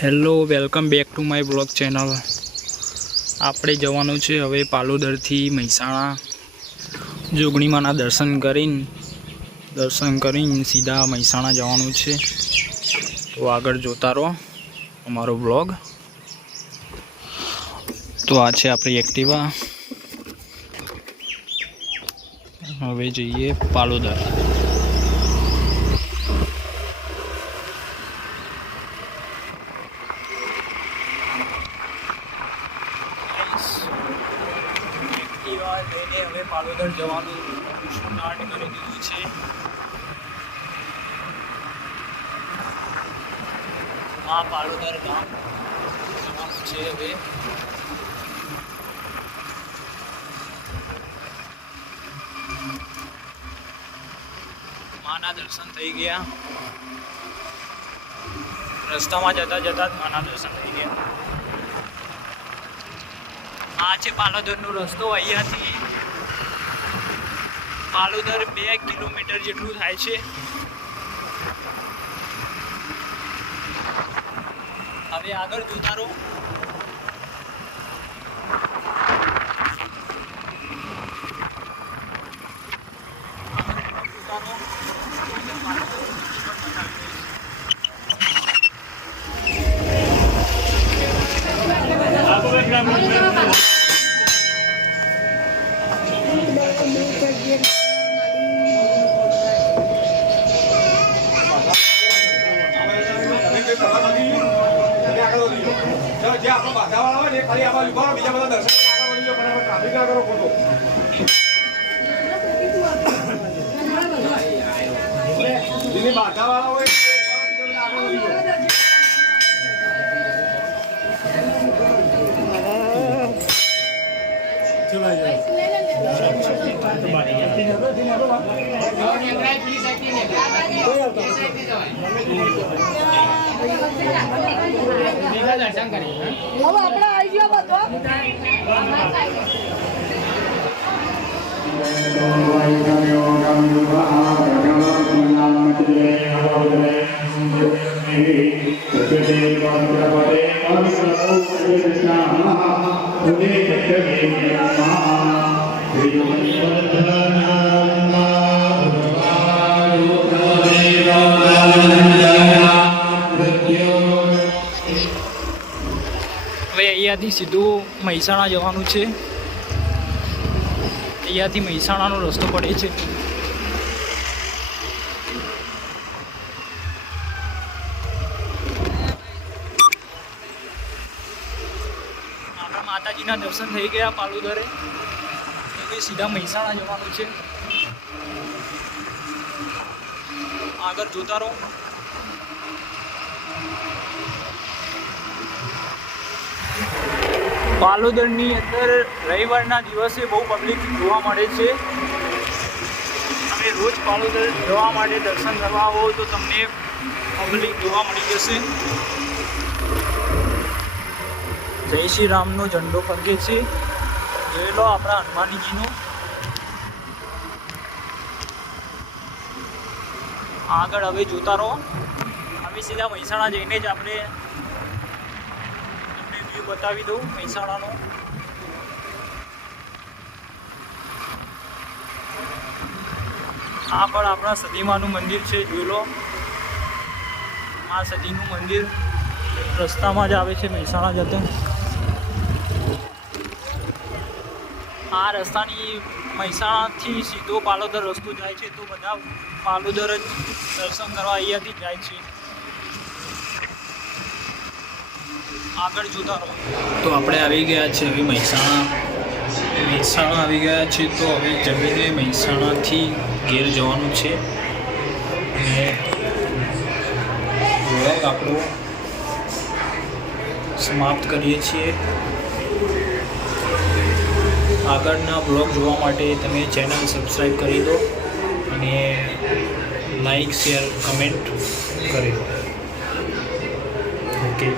Hello, welcome back to my blog channel. આપણે જવાનું છે હવે પાલોદરથી મહેસાણા જોગણીમાના દર્શન કરીને સીધા મહેસાણા જવાનું છે। તો આગળ જોતા રહો અમારો બ્લોગ। તો આ છે આપણી એક્ટિવા। હવે જઈએ પાલોદર। લઈને હવે પાલોદર જવાનું સ્ટાર્ટ કરી દીધું છે। આ પાલોદર ગામ જવાનું છે હવે। માના દર્શન થઈ ગયા। રસ્તામાં જતા જતા જ માના દર્શન થઈ ગયા। આ છે પાલોદરનો રસ્તો। અહીંયાથી પાલોદર 2 કિલોમીટર જેટલું થાય છે। હવે આગળ જોતા રહો। હવે અહીંયાથી સીધું મહેસાણા જવાનું છે। અહીંયાથી મહેસાણાનો રસ્તો પડે છે। આપણા માતાજીના દર્શન થઈ ગયા પાલોદરે। હવે સીધા મહેસાણા જવાનું છે। આગળ જોતા રહો। પાલોદરની અંદર રવિવારના દિવસે બહુ પબ્લિક જોવા મળે છે। તમે રોજ પાલોદર જવા માટે દર્શન કરવા આવો તો તમને પબ્લિક જોવા મળી જશે। જય શ્રી રામનો ઝંડો ફરકે છે। જોઈ લો આપણા હનુમાનજીનો। આગળ હવે જોતા રહો। હવે સીધા મહેસાણા જઈને જ આપણે વ્યૂ બતાવી દઉં મહેસાણાનો। આ પણ આપણા સતીમાનું મંદિર છે, જોઈ લો। આ સતીનું મંદિર રસ્તામાં જ આવે છે મહેસાણા જતા। આ રસ્તાની મહેસાણાથી સીધો પાલોદર રસ્તો જાય છે, તો બધા પાલોદર જ દર્શન કરવા અહીંયાથી જાય છે। આગળ જોતા રહો। તો આપણે આવી ગયા છે હવે મહેસાણા આવી ગયા છે। તો હવે જમીને મહેસાણાથી ઘેર જવાનું છે અને વ્લોગ આપણો સમાપ્ત કરીએ છીએ। આગળના બ્લોગ જોવા માટે તમે ચેનલ સબસ્ક્રાઈબ કરી દો અને લાઈક શેર કમેન્ટ કરી દો। ઓકે।